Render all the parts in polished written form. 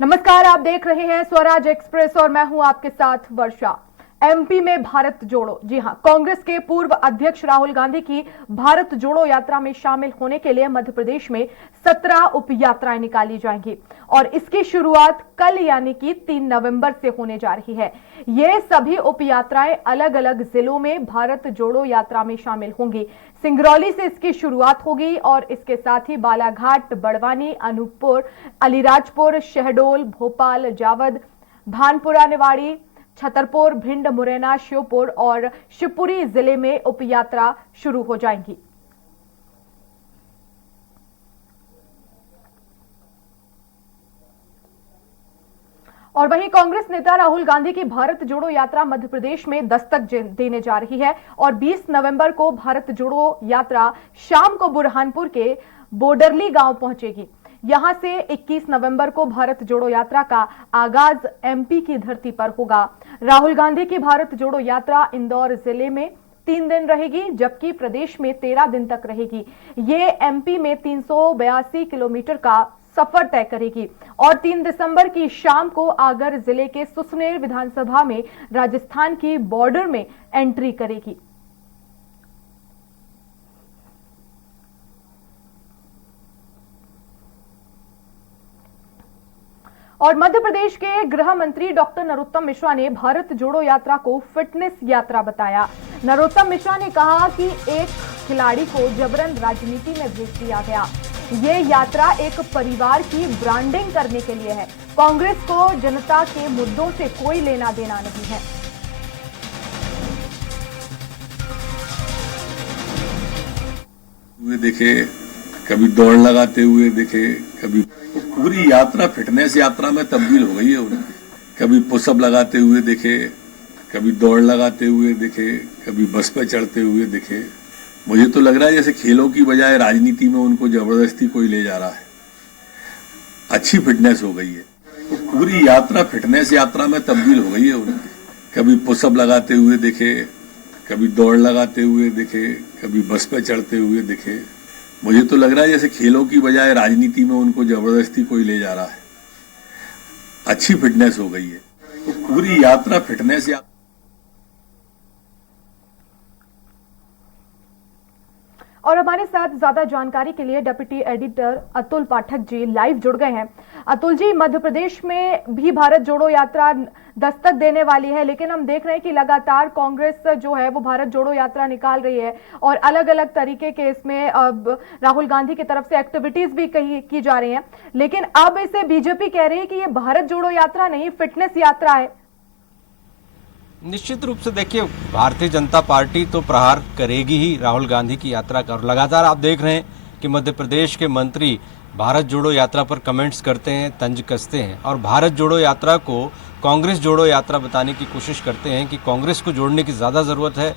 नमस्कार, आप देख रहे हैं स्वराज एक्सप्रेस और मैं हूं आपके साथ वर्षा। एमपी में भारत जोड़ो, जी हां, कांग्रेस के पूर्व अध्यक्ष राहुल गांधी की भारत जोड़ो यात्रा में शामिल होने के लिए मध्य प्रदेश में 17 उप यात्राएं निकाली जाएंगी और इसकी शुरुआत कल यानी कि 3 नवंबर से होने जा रही है। ये सभी उप यात्राएं अलग अलग जिलों में भारत जोड़ो यात्रा में शामिल होंगी। सिंगरौली से इसकी शुरुआत होगी और इसके साथ ही बालाघाट, बड़वानी, अनूपपुर, अलीराजपुर, शहडोल, भोपाल, जावद, भानपुरा, निवाड़ी, छतरपुर, भिंड, मुरैना, श्योपुर और शिवपुरी जिले में उप यात्रा शुरू हो जाएंगी। और वहीं कांग्रेस नेता राहुल गांधी की भारत जोड़ो यात्रा मध्य प्रदेश में दस्तक देने जा रही है और 20 नवंबर को भारत जोड़ो यात्रा शाम को बुरहानपुर के बोडरली गांव पहुंचेगी। यहां से 21 नवंबर को भारत जोड़ो यात्रा का आगाज एमपी की धरती पर होगा। राहुल गांधी की भारत जोड़ो यात्रा इंदौर जिले में 3 दिन रहेगी, जबकि प्रदेश में 13 दिन तक रहेगी। ये एमपी में 382 किलोमीटर का सफर तय करेगी और 3 दिसंबर की शाम को आगर जिले के सुसनेर विधानसभा में राजस्थान की बॉर्डर में एंट्री करेगी। और मध्य प्रदेश के गृह मंत्री डॉक्टर नरोत्तम मिश्रा ने भारत जोड़ो यात्रा को फिटनेस यात्रा बताया। नरोत्तम मिश्रा ने कहा कि एक खिलाड़ी को जबरन राजनीति में भेज दिया गया। ये यात्रा एक परिवार की ब्रांडिंग करने के लिए है। कांग्रेस को जनता के मुद्दों से कोई लेना देना नहीं है। हुए देखे, कभी दौड़ लगाते हुए देखे, कभी पूरी यात्रा फिटनेस यात्रा में तब्दील हो गई है उन्हें। कभी पुशअप लगाते हुए देखे, कभी दौड़ लगाते हुए देखे, कभी बस पे चढ़ते हुए देखे। मुझे तो लग रहा है जैसे खेलों की बजाय राजनीति में उनको जबरदस्ती कोई ले जा रहा है। अच्छी फिटनेस हो गई है, पूरी यात्रा फिटनेस यात्रा में तब्दील हो गई है उन्हें। कभी पुशअप लगाते हुए देखे, कभी दौड़ लगाते हुए देखे, कभी बस पे चढ़ते हुए देखे। मुझे तो लग रहा है जैसे खेलों की बजाय राजनीति में उनको जबरदस्ती कोई ले जा रहा है। अच्छी फिटनेस हो गई है, पूरी यात्रा फिटनेस यात्रा। और हमारे साथ ज्यादा जानकारी के लिए deputy editor Atul Pathak ji live जुड़ गए हैं। अतुल जी, मध्य प्रदेश में भी भारत जोड़ो यात्रा दस्तक देने वाली है, लेकिन हम देख रहे हैं कि लगातार कांग्रेस जो है वो भारत जोड़ो यात्रा निकाल रही है और अलग अलग तरीके के इसमें अब राहुल गांधी की तरफ से एक्टिविटीज भी की जा रही हैं, लेकिन अब इसे बीजेपी कह रही है कि ये भारत जोड़ो यात्रा नहीं, फिटनेस यात्रा है। निश्चित रूप से देखिए, भारतीय जनता पार्टी तो प्रहार करेगी ही राहुल गांधी की यात्रा का। लगातार आप देख रहे हैं कि मध्य प्रदेश के मंत्री भारत जोड़ो यात्रा पर कमेंट्स करते हैं, तंज कसते हैं और भारत जोड़ो यात्रा को कांग्रेस जोड़ो यात्रा बताने की कोशिश करते हैं कि कांग्रेस को जोड़ने की ज़्यादा ज़रूरत है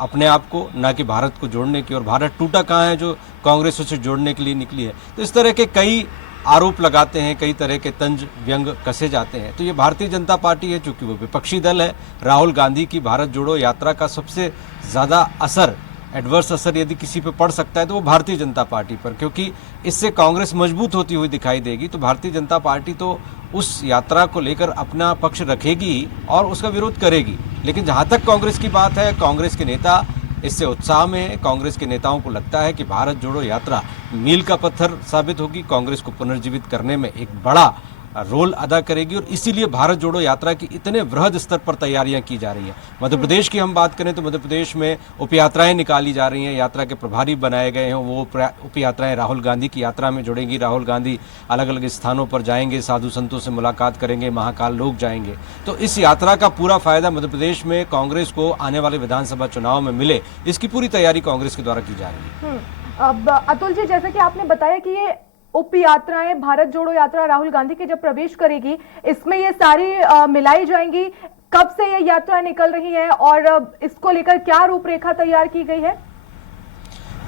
अपने आप को, ना कि भारत को जोड़ने की। और भारत टूटा कहाँ है जो कांग्रेस उसे जोड़ने के लिए निकली है। तो इस तरह के कई आरोप लगाते हैं, कई तरह के तंज व्यंग कसे जाते हैं। तो ये भारतीय जनता पार्टी है, चूंकि वो विपक्षी दल है, राहुल गांधी की भारत जोड़ो यात्रा का सबसे ज़्यादा असर, एडवर्स असर यदि किसी पे पड़ सकता है तो वो भारतीय जनता पार्टी पर, क्योंकि इससे कांग्रेस मजबूत होती हुई दिखाई देगी। तो भारतीय जनता पार्टी तो उस यात्रा को लेकर अपना पक्ष रखेगी और उसका विरोध करेगी। लेकिन जहाँ तक कांग्रेस की बात है, कांग्रेस के नेता इससे उत्साह में है। कांग्रेस के नेताओं को लगता है कि भारत जोड़ो यात्रा मील का पत्थर साबित होगी, कांग्रेस को पुनर्जीवित करने में एक बड़ा रोल अदा करेगी और इसीलिए भारत जोड़ो यात्रा की इतने वृहद स्तर पर तैयारियां की जा रही हैं। मध्य प्रदेश की हम बात करें तो मध्य प्रदेश में उप यात्राएं निकाली जा रही हैं, यात्रा के प्रभारी बनाए गए हैं। वो उप यात्राएं राहुल गांधी की यात्रा में जुड़ेंगी। राहुल गांधी अलग अलग स्थानों पर जाएंगे, साधु संतों से मुलाकात करेंगे, महाकाल लोग जाएंगे। तो इस यात्रा का पूरा फायदा मध्य प्रदेश में कांग्रेस को आने वाले विधानसभा चुनाव में मिले, इसकी पूरी तैयारी कांग्रेस के द्वारा की जा रही है। अब अतुल जी, जैसे कि आपने बताया कि ये उप यात्राएं भारत जोड़ो यात्रा राहुल गांधी की जब प्रवेश करेगी, इसमें ये सारी मिलाई जाएंगी। कब से ये यात्रा निकल रही है और इसको लेकर क्या रूपरेखा तैयार की गई है?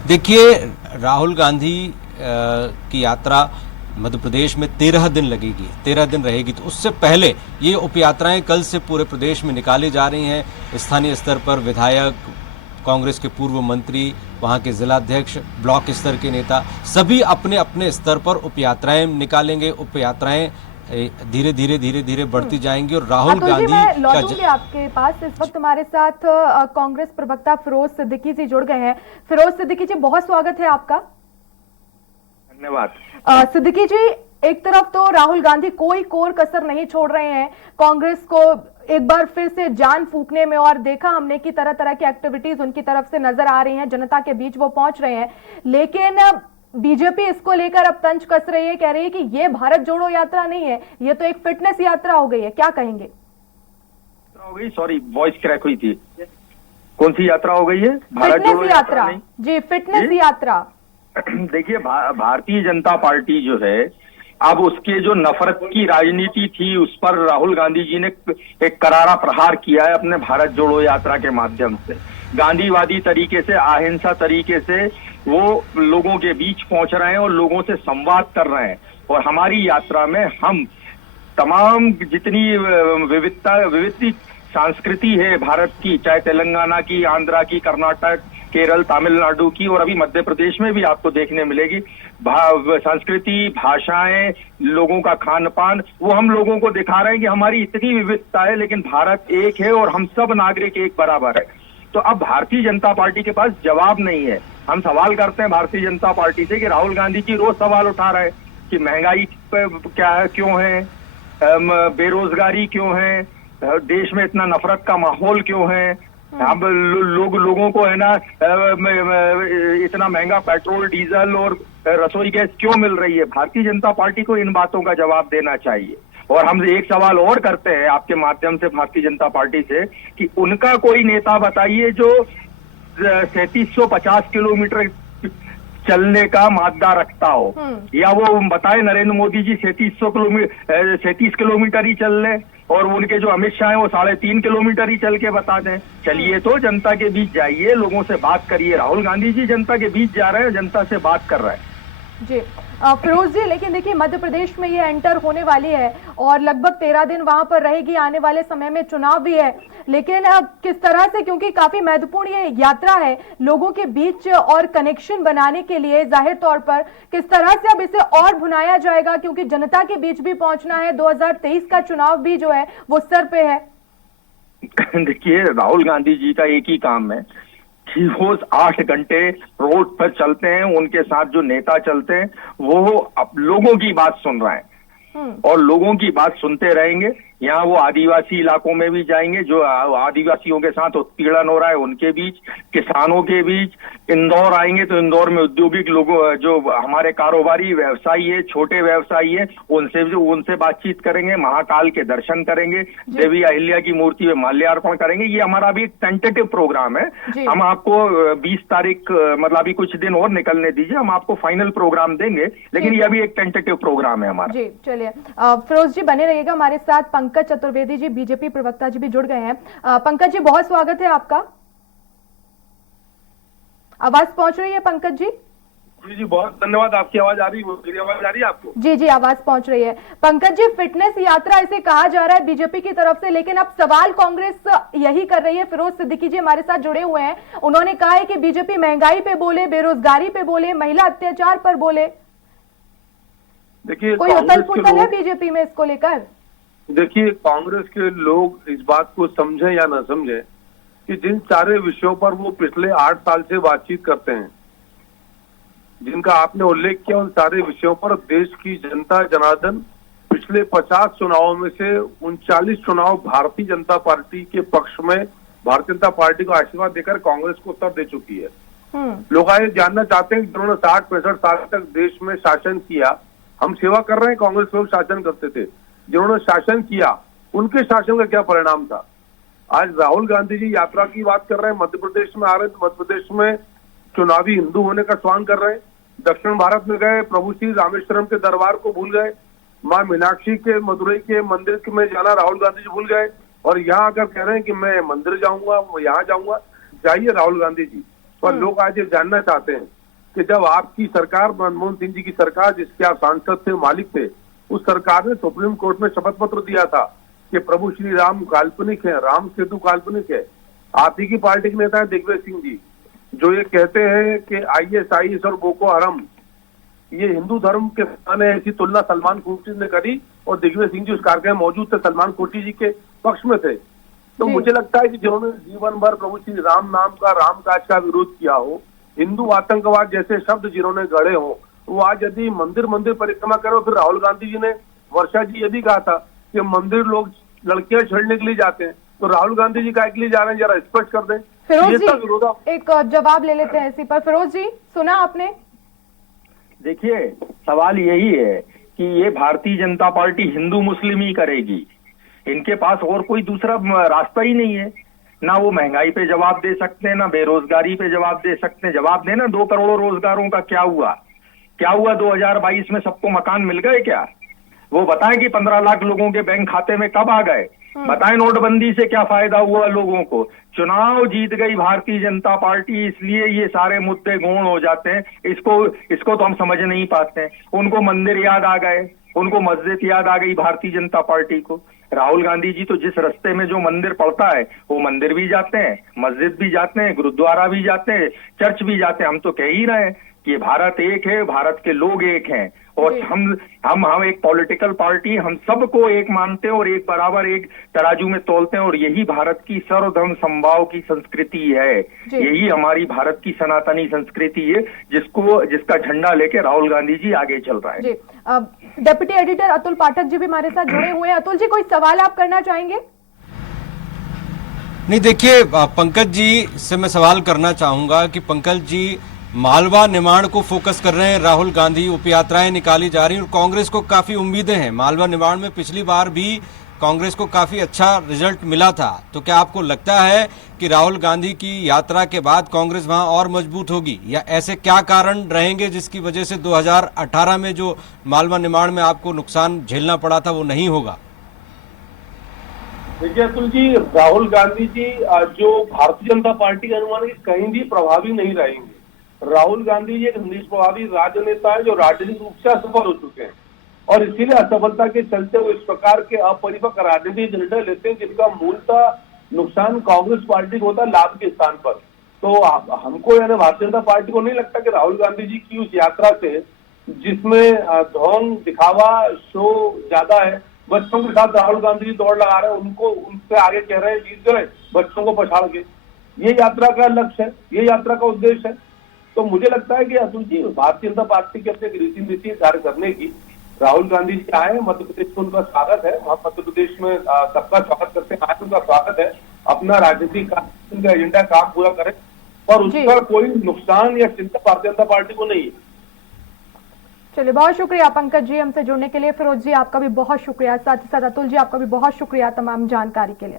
देखिए, राहुल गांधी की यात्रा मध्य प्रदेश में 13 दिन लगेगी, 13 दिन रहेगी। तो उससे पहले ये उप यात्राएं कल से पूरे प्रदेश में निकाली जा रही हैं। स्थानीय स्तर पर विधायक, कांग्रेस के पूर्व मंत्री, वहाँ के जिलाध्यक्ष, ब्लॉक स्तर के नेता, सभी अपने अपने स्तर पर उप यात्राएं निकालेंगे। उप यात्राएं धीरे धीरे बढ़ती जाएंगी और राहुल अतुल जी, गांधी मैं का लौटूंगी आपके पास। इस वक्त हमारे साथ कांग्रेस प्रवक्ता फिरोज सिद्दीकी जी जुड़ गए हैं। फिरोज सिद्दीकी जी, बहुत स्वागत है आपका। धन्यवाद। सिद्दीकी जी, एक तरफ तो राहुल गांधी कोई कोर कसर नहीं छोड़ रहे हैं कांग्रेस को एक बार फिर से जान फूकने में, और देखा हमने कि तरह तरह की एक्टिविटीज उनकी तरफ से नजर आ रही हैं, जनता के बीच वो पहुंच रहे हैं। लेकिन बीजेपी इसको लेकर अब तंज कस रही है, कह रही है कि ये भारत जोड़ो यात्रा नहीं है, ये तो एक फिटनेस यात्रा हो गई है। क्या कहेंगे? हो गई, सॉरी वॉइस क्रैक हुई थी। कौन सी यात्रा हो गई है? भारत जोड़ो फिटनेस यात्रा नहीं? जी, फिटनेस यात्रा। देखिए, भारतीय जनता पार्टी जो है, अब उसके जो नफरत की राजनीति थी उस पर राहुल गांधी जी ने एक करारा प्रहार किया है अपने भारत जोड़ो यात्रा के माध्यम से। गांधीवादी तरीके से, अहिंसा तरीके से वो लोगों के बीच पहुंच रहे हैं और लोगों से संवाद कर रहे हैं। और हमारी यात्रा में हम तमाम जितनी विविध संस्कृति है भारत की, चाहे तेलंगाना की, आंध्रा की, कर्नाटक, केरल, तमिलनाडु की, और अभी मध्य प्रदेश में भी आपको देखने मिलेगी संस्कृति, भाषाएं, लोगों का खान पान, वो हम लोगों को दिखा रहे हैं कि हमारी इतनी विविधता है लेकिन भारत एक है और हम सब नागरिक एक बराबर है। तो अब भारतीय जनता पार्टी के पास जवाब नहीं है। हम सवाल करते हैं भारतीय जनता पार्टी से कि राहुल गांधी जी रोज सवाल उठा रहे हैं कि महंगाई क्या है, क्यों है, बेरोजगारी क्यों है, देश में इतना नफरत का माहौल क्यों है, अब लोगों को है ना इतना महंगा पेट्रोल, डीजल और रसोई गैस क्यों मिल रही है। भारतीय जनता पार्टी को इन बातों का जवाब देना चाहिए। और हम एक सवाल और करते हैं आपके माध्यम से भारतीय जनता पार्टी से कि उनका कोई नेता बताइए जो 3750 किलोमीटर चलने का मादा रखता हो, या वो बताए नरेंद्र मोदी जी 37 किलोमीटर ही चल ले, और उनके जो अमित शाह है वो 3.5 किलोमीटर ही चल के बता दें। चलिए तो जनता के बीच जाइए, लोगों से बात करिए। राहुल गांधी जी जनता के बीच जा रहे हैं, जनता से बात कर रहे हैं। जी फिरोज जी, लेकिन देखिए मध्य प्रदेश में ये एंटर होने वाली है और लगभग 13 दिन वहां पर रहेगी, आने वाले समय में चुनाव भी है। लेकिन अब किस तरह से, क्योंकि काफी महत्वपूर्ण ये यात्रा है लोगों के बीच और कनेक्शन बनाने के लिए, जाहिर तौर पर किस तरह से अब इसे और भुनाया जाएगा, क्योंकि जनता के बीच भी पहुंचना है, 2023 का चुनाव भी जो है वो सर पे है। देखिए, राहुल गांधी जी का एक ही काम है कि वो 8 घंटे रोड पर चलते हैं, उनके साथ जो नेता चलते हैं वो अब लोगों की बात सुन रहे हैं और लोगों की बात सुनते रहेंगे। यहाँ वो आदिवासी इलाकों में भी जाएंगे, जो आदिवासियों के साथ उत्पीड़न हो रहा है उनके बीच, किसानों के बीच। इंदौर आएंगे तो इंदौर में औद्योगिक लोगों, जो हमारे कारोबारी व्यवसायी है, छोटे व्यवसायी है, उनसे बातचीत करेंगे, महाकाल के दर्शन करेंगे, देवी अहिल्या की मूर्ति में माल्यार्पण करेंगे। ये हमारा भी एक टेंटेटिव प्रोग्राम है। हम आपको 20 तारीख, मतलब अभी कुछ दिन और निकलने दीजिए, हम आपको फाइनल प्रोग्राम देंगे, लेकिन ये अभी एक टेंटेटिव प्रोग्राम है हमारा। जी चलिए, फिरोज जी बने रहिएगा हमारे साथ। पंकज चतुर्वेदी जी, बीजेपी प्रवक्ता जी भी जुड़ गए हैं। पंकज जी, बहुत स्वागत है आपका। आवाज पहुंच रही है पंकज जी? जी जी, बहुत धन्यवाद। आपकी आवाज आ रही है? मेरी आवाज आ रही है आपको? जी जी, आवाज पहुंच रही है। पंकज जी, फिटनेस यात्रा इसे कहा जा रहा है बीजेपी की तरफ से, लेकिन अब सवाल कांग्रेस यही कर रही है। फिरोज सिद्दीकी जी हमारे साथ जुड़े हुए हैं, उन्होंने कहा है कि बीजेपी महंगाई पे बोले, बेरोजगारी पे बोले, महिला अत्याचार पर बोले। देखिए, कोई उथल पुथल है बीजेपी में इसको लेकर? देखिए, कांग्रेस के लोग इस बात को समझे या ना समझे कि जिन सारे विषयों पर वो पिछले 8 साल से बातचीत करते हैं, जिनका आपने उल्लेख किया, उन सारे विषयों पर देश की जनता जनार्दन पिछले 50 चुनावों में से 39 चुनाव भारतीय जनता पार्टी के पक्ष में भारतीय जनता पार्टी को आशीर्वाद देकर कांग्रेस को उत्तर दे चुकी है। लोग आए जानना चाहते हैं कि जिन्होंने 60-65 साल तक देश में शासन किया, हम सेवा कर रहे हैं, कांग्रेस लोग शासन करते थे, जिन्होंने शासन किया उनके शासन का क्या परिणाम था। आज राहुल गांधी जी यात्रा की बात कर रहे हैं, मध्य प्रदेश में आ रहे हैं, तो मध्य प्रदेश में चुनावी हिंदू होने का स्वांग कर रहे हैं। दक्षिण भारत में गए, प्रभु श्री रामेश्वरम के दरबार को भूल गए, मां मीनाक्षी के मदुरई के मंदिर में जाना राहुल गांधी जी भूल गए, और यहाँ आकर कह रहे हैं कि मैं मंदिर जाऊंगा, यहाँ जाऊंगा। जाइए राहुल गांधी जी। पर लोग आज ये जानना चाहते हैं कि जब आपकी सरकार, मनमोहन सिंह जी की सरकार, जिसके आप सांसद थे, मालिक थे, उस सरकार ने सुप्रीम कोर्ट में शपथ पत्र दिया था कि प्रभु श्री राम काल्पनिक है, राम सेतु काल्पनिक है। आप ही की पार्टी के नेता है दिग्विजय सिंह जी, जो ये कहते हैं कि ISIS और बोको हरम ये हिंदू धर्म के स्थान है, ऐसी तुलना सलमान खुर्शीद ने करी और दिग्विजय सिंह जी उस कार्यक्रम में मौजूद थे, सलमान कोटी जी के पक्ष में थे। तो जी। मुझे लगता है कि जिन्होंने जीवन भर प्रभु श्री राम नाम का, राम काज का विरोध किया हो, हिंदू आतंकवाद जैसे शब्द जिन्होंने गढ़े हो, वो आज यदि मंदिर मंदिर परिक्रमा करो, फिर राहुल गांधी जी ने, वर्षा जी ये भी कहा था कि मंदिर लोग लड़कियां छेड़ने के लिए जाते हैं, तो राहुल गांधी जी काहे के लिए जा रहे हैं, जरा स्पष्ट कर दें। फिरोज ये जी सब विरोधा एक जवाब ले लेते हैं इसी पर। फिरोज जी सुना आपने? देखिए, सवाल यही है कि ये भारतीय जनता पार्टी हिंदू मुस्लिम ही करेगी, इनके पास और कोई दूसरा रास्ता ही नहीं है। ना वो महंगाई पे जवाब दे सकते हैं, ना बेरोजगारी पे जवाब दे सकते हैं। जवाब देना 2 करोड़ रोजगारों का क्या हुआ, क्या हुआ 2022 में सबको मकान मिल गए क्या? वो बताएं कि 15 लाख लोगों के बैंक खाते में कब आ गए? बताएं नोटबंदी से क्या फायदा हुआ लोगों को? चुनाव जीत गई भारतीय जनता पार्टी, इसलिए ये सारे मुद्दे गौण हो जाते हैं। इसको तो हम समझ नहीं पाते हैं। उनको मंदिर याद आ गए, उनको मस्जिद याद आ गई भारतीय जनता पार्टी को। राहुल गांधी जी तो जिस रास्ते में जो मंदिर पड़ता है वो मंदिर भी जाते हैं, मस्जिद भी जाते हैं, गुरुद्वारा भी जाते हैं, चर्च भी जाते हैं। हम तो कह ही रहे हैं कि भारत एक है, भारत के लोग एक हैं, और हम एक पॉलिटिकल पार्टी, हम सबको एक मानते हैं और एक बराबर एक तराजू में तोलते हैं, और यही भारत की सर्वधर्म समभाव की संस्कृति है। यही हमारी भारत की सनातनी संस्कृति है, जिसका झंडा लेके राहुल गांधी जी आगे चल रहा है। जी, डेप्यूटी एडिटर अतुल पाठक जी भी हमारे साथ जुड़े हुए हैं। अतुल जी, कोई सवाल आप करना चाहेंगे? नहीं, देखिए पंकज जी से मैं सवाल करना चाहूंगा कि पंकज जी मालवा निर्माण को फोकस कर रहे हैं, राहुल गांधी उप यात्राएं निकाली जा रही हैं और कांग्रेस को काफी उम्मीदें हैं। मालवा निर्माण में पिछली बार भी कांग्रेस को काफी अच्छा रिजल्ट मिला था, तो क्या आपको लगता है कि राहुल गांधी की यात्रा के बाद कांग्रेस वहां और मजबूत होगी, या ऐसे क्या कारण रहेंगे जिसकी वजह से 2018 में जो मालवा निर्माण में आपको नुकसान झेलना पड़ा था वो नहीं होगा? देखिए अतुल जी, राहुल गांधी जी जो भारतीय जनता पार्टी के अनुमान है कहीं भी प्रभावी नहीं रहेंगे। राहुल गांधी जी एक निष्प्रभावी राजनेता है जो राजनीतिक रूप से असफल हो चुके हैं, और इसीलिए असफलता के चलते वो इस प्रकार के अपरिपक्व राजनीतिक निर्णय लेते हैं जिसका मूलतः नुकसान कांग्रेस पार्टी को होता है लाभ के स्थान पर। तो हमको यानी भारतीय जनता पार्टी को नहीं लगता कि राहुल गांधी जी की उस यात्रा से, जिसमें ढोंग दिखावा शो ज्यादा है, बच्चों के साथ राहुल गांधी जी दौड़ लगा रहे हैं, उनको उनसे आगे कह रहे हैं जीत गए बच्चों को पछाड़ के, ये यात्रा का लक्ष्य है, ये यात्रा का उद्देश्य है। तो मुझे लगता है कि अतुल जी, भारतीय जनता पार्टी के अपने रीति नीति कार्य करने की, राहुल गांधी जी आए मध्य प्रदेश में, उनका स्वागत है, वहां मध्य प्रदेश में सबका स्वागत करते हैं, आज उनका स्वागत है, अपना राजनीतिक उनका एजेंडा काम पूरा करें, और उसका कोई नुकसान या चिंता भारतीय जनता पार्टी को नहीं है। चलिए, बहुत शुक्रिया पंकज जी हमसे जुड़ने के लिए। फिरोज जी आपका भी बहुत शुक्रिया, साथ ही साथ अतुल जी आपका भी बहुत शुक्रिया तमाम जानकारी के लिए।